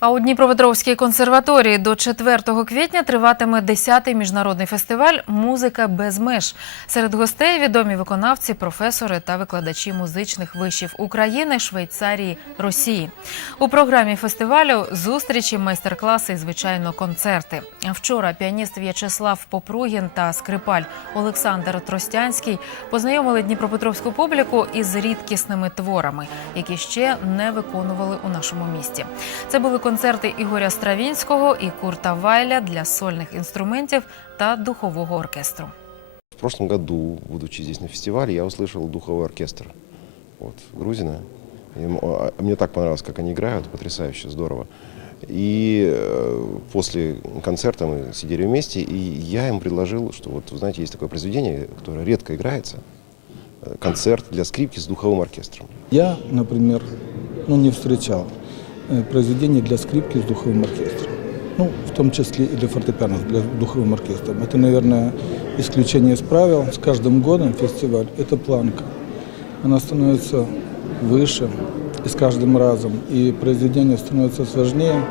А у Дніпропетровській консерваторії до 4 квітня триватиме 10-й міжнародний фестиваль Музика без меж. Серед гостей відомі виконавці, професори та викладачі музичних вишів України, Швейцарії, Росії. У програмі фестивалю зустрічі, майстер-класи і, звичайно, концерти. Вчора піаніст В'ячеслав Попругін та скрипаль Олександр Тростянський познайомили дніпропетровську публіку із рідкісними творами, які ще не виконували у нашому місті. Це були концерти Ігоря Стравінського і Курта Вайля для сольних інструментів та духового оркестру. В прошлом году, будучи здесь на фестивале, я услышал духовой оркестр вот, Грузина. И м- а, мне так понравилось, как они играют, потрясающе, здорово. И э, после концерта мы сидели вместе, и я им предложил, что вот, вы знаете, есть такое произведение, которое редко играется, э, концерт для скрипки с духовым оркестром. Я, например, ну, не встречал э, произведений для скрипки с духовым оркестром. Ну, в том числе и для фортепиано с для- духовым оркестром. Это, наверное, исключение из правил. С каждым годом фестиваль – это планка. Она становится выше и с каждым разом. И произведение становится сложнее.